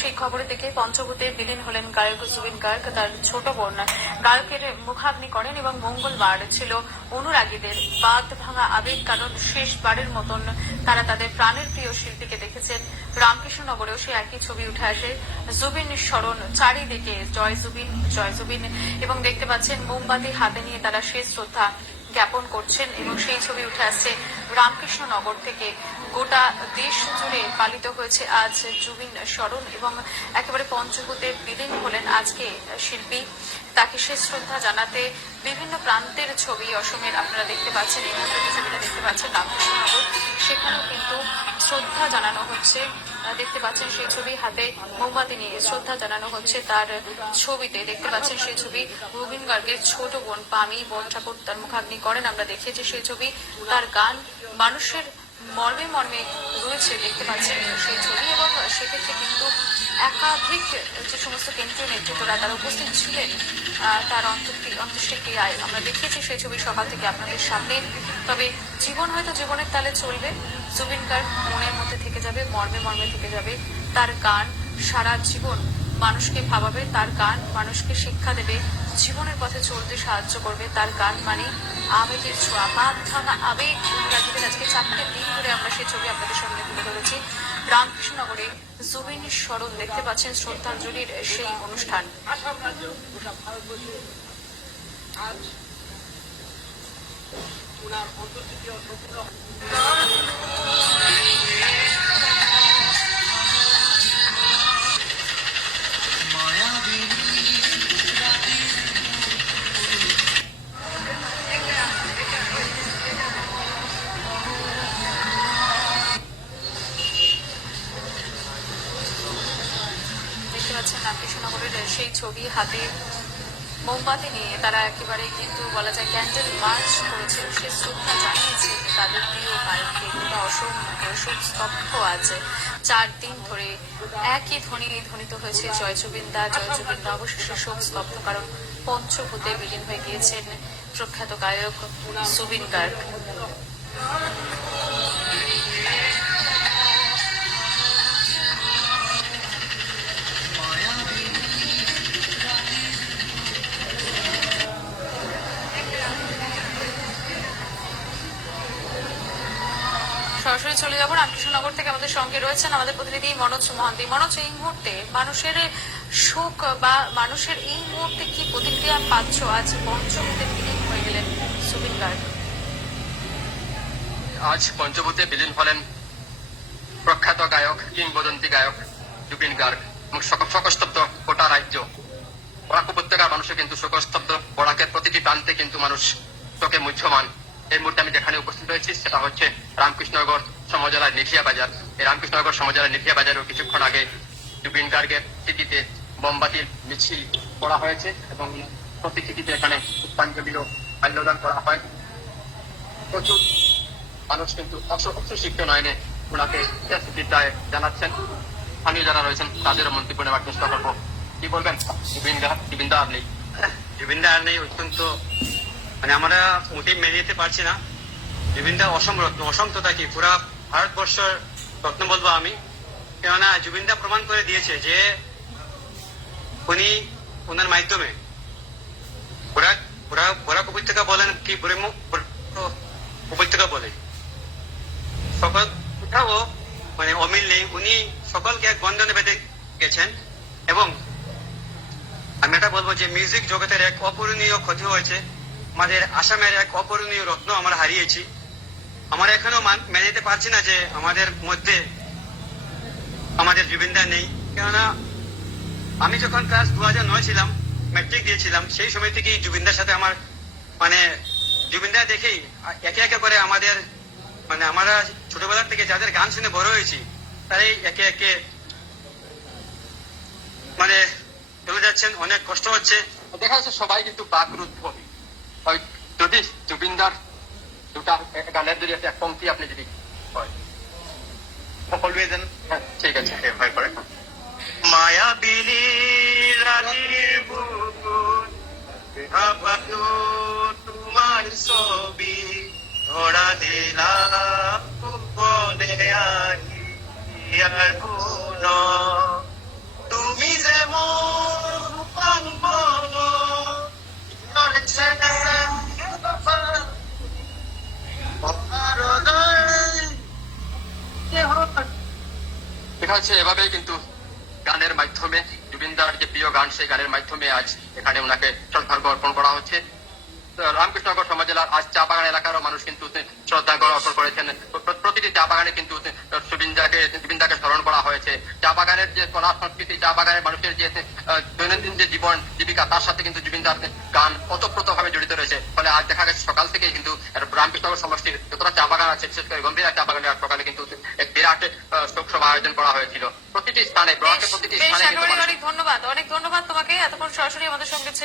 সেই খবরে দেখে পঞ্চভূতে বিলীন হলেন গায়ক জুবিন গার্গ। তার ছোট বোন গায়কের মুখাগ্নি করেন এবং মঙ্গলবার ছিল অনুরাগীদের বাঁধ ভাঙা আবেগ, কারণ শেষবারের মতন তারা তাদের প্রাণের প্রিয় শিল্পীকে দেখেছেন। রামকৃষ্ণনগরেও সে একই ছবি উঠে আসে, জুবিন স্মরণ, চারিদিকে জয় জুবিন জয় জুবিন, এবং দেখতে পাচ্ছেন মোমবাতি হাতে নিয়ে তারা শেষ শ্রদ্ধা জ্ঞাপন করছেন। এবং সেই ছবি উঠে আসছে রামকৃষ্ণনগর থেকে। গোটা দেশ জুড়ে পালিত হয়েছে আজ জুবিন স্মরণ এবং একেবারে পঞ্চভূতে বিলীন হলেন আজকে শিল্পী। তাকে শেষ শ্রদ্ধা জানাতে বিভিন্ন প্রান্তের ছবি অসমের আপনারা দেখতে পাচ্ছেন। এই মুহূর্তে যে ছবিটা দেখতে পাচ্ছেন রামকৃষ্ণনগর, সেখানেও কিন্তু শ্রদ্ধা জানানো হচ্ছে। দেখতে পাচ্ছেন সেই ছবি, হাতে মোমবাতি নিয়ে শ্রদ্ধা জানানো হচ্ছে তার ছবিতে। দেখতে পাচ্ছেন সেই ছবি, জুবিন গার্গের ছোট বোন পামি বোন ঠাকুর তার মুখাগ্নি করেন। আমরা দেখিয়েছি সেই ছবি, তার গান মানুষের মর্মে মর্মে রয়েছে, দেখতে পাচ্ছেন সেই ছবি। এবং সেক্ষেত্রে কিন্তু একাধিক যে সমস্ত কেন্দ্রীয় নেতৃত্বরা তারা উপস্থিত ছিলেন তার অন্ত্যেষ্টিক্রিয়ায়। আমরা দেখিয়েছি সেই ছবি সকাল থেকে আপনাদের সামনে। তবে জীবন হয়তো জীবনের তালে চলবে, জুবিন গার্গ মনের মধ্যে থেকে যাবে, মর্মে মর্মে থেকে যাবে। তার গান সারা জীবন মানুষকে ভাবাবে, তার গান মানুষকে শিক্ষা দেবে, জীবনের পথে চলতে সাহায্য করবে। তার গান মানে আবেগের ছোঁয়া, বাঁধ ভাঙা আবেগ। অনুরাগীদের আজকে 4টে দিন ধরে আমরা সেই ছবি আপনাদের সামনে তুলে ধরেছি। রামকৃষ্ণনগরে জুবিন স্মরণ, দেখতে পাচ্ছেন শ্রদ্ধাঞ্জলির সেই অনুষ্ঠান। দেখতে পাচ্ছেন রামকৃষ্ণনগরের সেই ছবি, হাতে মোমবাতি নিয়ে তারা একেবারে কিন্তু বলা যায় ক্যান্ডেল মার্চ করেছে, সে শ্রদ্ধা জানিয়েছে তাদের প্রিয় গায়ককে। গোটা অসম স্তব্ধ আছে। 4 দিন ধরে একই ধ্বনি ধ্বনিত হয়েছে জয় জুবিন দা জয় জুবিন দা। অবশেষে শোক স্তব্ধ, কারণ পঞ্চভূতে বিলীন হয়ে গিয়েছেন প্রখ্যাত গায়ক জুবিন গার্গ। সরাসরি চলে যাবো রামকৃষ্ণনগর থেকে। আমাদের সঙ্গে রয়েছেন আমাদের প্রতিনিধি মনোজ মহান্তি। মনোজ, এই মুহূর্তে মানুষের শোক বা মানুষের এই মুহূর্তে কি প্রতিক্রিয়া পাচ্ছ? আজ পঞ্চভূতে বিলীন হয়ে গেলেন জুবিন গার্গ। আজ পঞ্চভূতে বিলীন হলেন প্রখ্যাত গায়ক, কিংবদন্তি গায়ক জুবিন গার্গ। এবং শোকস্তব্ধ গোটা রাজ্য। বরাক উপত্যকার মানুষও কিন্তু শোকস্তব্ধ। বরাকের প্রতিটি প্রান্তে কিন্তু মানুষ শোকে মুহ্যমান। এই মুহূর্তে আমি যেখানে উপস্থিত হয়েছি সেটা হচ্ছে রামকৃষ্ণনগর সমজেলার নিঠিয়া বাজার। এই রামকৃষ্ণনগর সমজেলার নিঠিয়া বাজারেও কিছুক্ষণ আগে জুবিন গার্গের স্মৃতিতে মোমবাতির মিছিল করা হয়েছে এবং প্রতিকৃতিতে এখানে পুষ্পাঞ্জলি ও মাল্যদান করা হয়। প্রচুর মানুষ কিন্তু অশ্রুসিক্ত নয়নে ওনাকে বিদায় জানাচ্ছেন। স্থানীয় যারা রয়েছেন তাদেরও মন্তব্য নেওয়ার চেষ্টা করবো। কি বলবেন জুবিন দা? আপনি জুবিন দা আর নেই, অত্যন্ত মানে আমরা মোটেই মেনে নিতে পারছি না। জুবিন দা অসম রত্ন, অসম তথা কি পুরা ভারতবর্ষের রত্ন বলবো আমি। কেননা জুবিন দা প্রমাণ করে দিয়েছে যে উনি ওনার মাধ্যমে বরাক উপত্যকা বলেন কি উপত্যকা বলে সকল কোথাও মানে অমিল নেই। উনি সকলকে এক বন্ধনে বেঁধে গেছেন। এবং আমি এটা বলবো যে মিউজিক জগতের এক অপূরণীয় ক্ষতি হয়েছে। আমাদের আসামের এক অপূরণীয় রত্ন আমরা হারিয়েছি। আমরা এখনো মেনে নিতে পারছি না যে আমাদের মধ্যে আমাদের জুবিন দা নেই। কেননা আমি যখন ক্লাস 2009 ছিলাম, ম্যাট্রিক দিয়েছিলাম, সেই সময় থেকেই জুবিনদার সাথে আমার মানে জুবিনদা দেখেই একে একে করে আমাদের মানে আমরা ছোটবেলা থেকে যাদের গান শুনে বড় হয়েছি তারাই একে একে মানে চলে যাচ্ছেন। অনেক কষ্ট হচ্ছে। দেখা যাচ্ছে সবাই কিন্তু বাকরুদ্ধ। যদি জুবিনদার দুটা গানের যদি এক পংক্তি আপনি যদি বলবে দেন। হ্যাঁ, ঠিক আছে, ভয় করে। মায়াবিনী রানীর বুকুর ভাবানো তোমার ছবি ধরা দিলাম গোপনে আহি আর কোন দেখা যাচ্ছে এভাবেই কিন্তু গানের মাধ্যমে জুবিনদার যে প্রিয় গান সেই গানের মাধ্যমে আজ এখানে ওনাকে শ্রদ্ধার্ঘ অর্পণ করা হচ্ছে। রামকৃষ্ণনগর সমাজ জেলার আজ চা বাগান এলাকারও মানুষ কিন্তু শ্রদ্ধার্ঘ অর্পণ করেছেন। প্রতিটি চা বাগানে কিন্তু জুবিনদাকে স্মরণ করা হয়েছে। চা বাগানের যে কলা সংস্কৃতি, চা বাগানের মানুষের যে দৈনন্দিন যে জীবন জীবিকা, তার সাথে কিন্তু জুবিনদার গান ওতপ্রোত ভাবে জড়িত রয়েছে। ফলে আজ দেখা গেছে সকাল থেকে কিন্তু রামকৃষ্ণনগর সমষ্টির যতটা চা বাগান আছে, বিশেষ করে গম্ভীরা চা বাগানের আজ সকালে কিন্তু এক বিরাট শোক সভা আয়োজন করা হয়েছিল। প্রতিটি স্থানে প্রতিটি বেশ, স্থানে কিন্তু অনেক ধন্যবাদ তোমাকে এতক্ষণ সরাসরি আমাদের সঙ্গে ছিলেন।